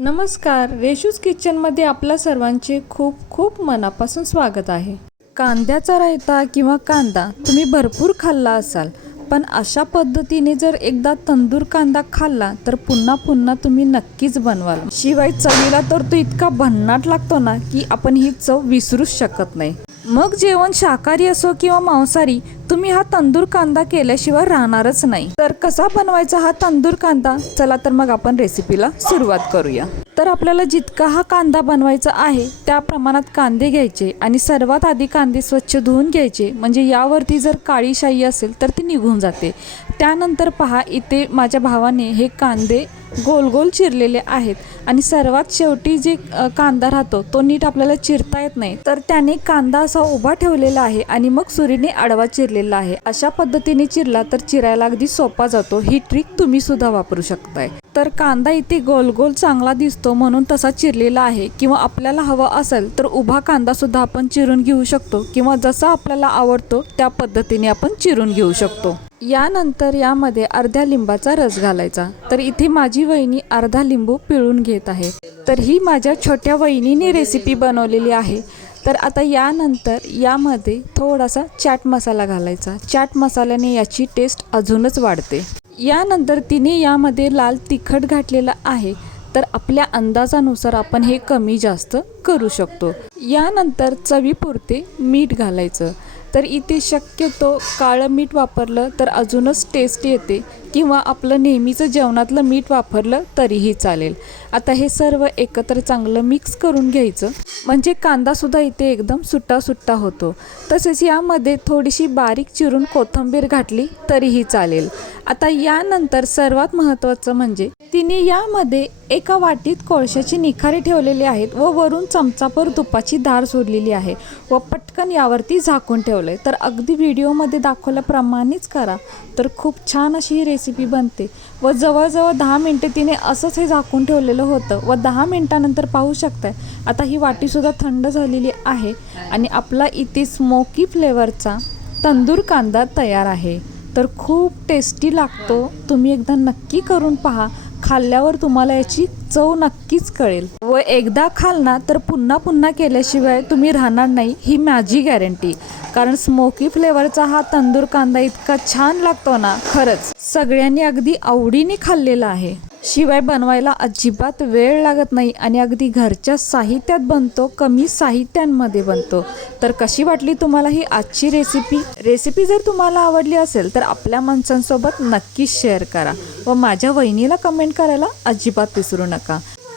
नमस्कार. रेशूज किचनमध्ये आपल्या सर्वांचे खूप खूप मनापासून स्वागत आहे. कांद्याचा रायता किंवा कांदा तुम्ही भरपूर खाल्ला असाल पण अशा पद्धतीने जर एकदा तंदूर कांदा खाल्ला तर पुन्हा पुन्हा तुम्ही नक्कीच बनवाल. शिवाय चवीला तर तो इतका भन्नाट लागतो ना की आपण ही चव विसरूच शकत नाही. मग जेवण शाकाहारी असो किंवा मांसाहारी तुम्ही हा तंदूर कांदा केल्याशिवाय राहणारच नाही. तर कसा बनवायचा हा तंदूर कांदा? चला तर मग आपण रेसिपीला सुरुवात करूया. तर आपल्याला जितका हा कांदा बनवायचा आहे त्या प्रमाणात कांदे घ्यायचे आणि सर्वात आधी कांदे स्वच्छ धुवून घ्यायचे. म्हणजे यावरती जर काळी शाई असेल तर ती निघून जाते. त्यानंतर पहा इथे माझ्या भावाने हे कांदे गोल गोल चिरलेले आहेत. आणि सर्वात शेवटी जे कांदा राहतो तो नीट आपल्याला चिरता येत नाही. तर त्याने कांदा असा उभा ठेवलेला आहे आणि मग सुरीने आडवा चिरलेला आहे. अशा पद्धतीने चिरला तर चिरायला अगदी सोपा जातो. ही ट्रिक तुम्ही सुद्धा वापरू शकताय. तर कांदा इथे गोल गोल चांगला दिसतो म्हणून तसा चिरलेला आहे. किंवा आपल्याला हवा असेल तर उभा कांदा सुद्धा आपण चिरून घेऊ शकतो. किंवा जसा आपल्याला आवडतो त्या पद्धतीने आपण चिरून घेऊ शकतो. यानंतर यामध्ये अर्ध्या लिंबाचा रस घालायचा. तर इथे माझी वहिनी अर्धा लिंबू पिळून घेत आहे. तर ही माझ्या छोट्या वहिनीने रेसिपी बनवलेली आहे. तर आता यानंतर यामध्ये थोडासा चाट मसाला घालायचा. चाट मसाल्याने याची टेस्ट अजूनच वाढते. यानंतर तिने यामध्ये लाल तिखट घातलेला आहे. तर आपल्या अंदाजानुसार आपण हे कमी जास्त करू शकतो. यानंतर चवीपुरते मीठ घालायचं. तर इथे शक्यतो काळं मीठ वापरलं तर अजूनच टेस्ट येते. किंवा आपलं नेहमीचं जेवणातलं मीठ वापरलं तरीही चालेल. आता हे सर्व एकत्र चांगलं मिक्स करून घ्यायचं. म्हणजे कांदासुद्धा इथे एकदम सुट्टा सुट्टा होतो. तसेच यामध्ये थोडीशी बारीक चिरून कोथिंबीर घातली तरीही चालेल. आता यानंतर सर्वात महत्त्वाचं म्हणजे तिने यामध्ये एका वाटीत कोळशाची निखारी ठेवलेली आहेत व वरून चमचाभर तुपाची धार सोडलेली आहे व पटकन यावरती झाकून ठेवलं आहे तर अगदी व्हिडिओमध्ये दाखवल्याप्रमाणेच करा. तर खूप छान अशी रेसिपी रेसिपी बनते. व जवळजवळ दहा मिनटं तिने असंच हे झाकून ठेवलेलं होतं. व दहा मिनटानंतर पाहू शकताय. आता ही वाटीसुद्धा थंड झालेली आहे. आणि आपला इथे स्मोकी फ्लेवरचा तंदूर कांदा तयार आहे. तर खूप टेस्टी लागतो. तुम्ही एकदा नक्की करून पहा. खाल्ल्यावर तुम्हाला याची चव नक्कीच कळेल. व एकदा खाल ना तर पुन्हा पुन्हा केल्याशिवाय तुम्ही राहणार नाही ही माझी गॅरंटी कारण स्मोकी फ्लेवरचा हा तंदूर कांदा इतका छान लागतो ना खरंच. सगळ्यांनी अगदी आवडीने खाल्लेला आहे. शिवाय बनवायला अजिबात वेळ लागत नाही आणि अगदी घरच्या साहित्यात बनतो कमी साहित्यांमध्ये बनतो. तर कशी वाटली तुम्हाला ही आजची रेसिपी रेसिपी जर तुम्हाला आवडली असेल तर आपल्या माणसांसोबत नक्कीच शेअर करा व माझ्या वहिनीला कमेंट करायला अजिबात विसरू नका.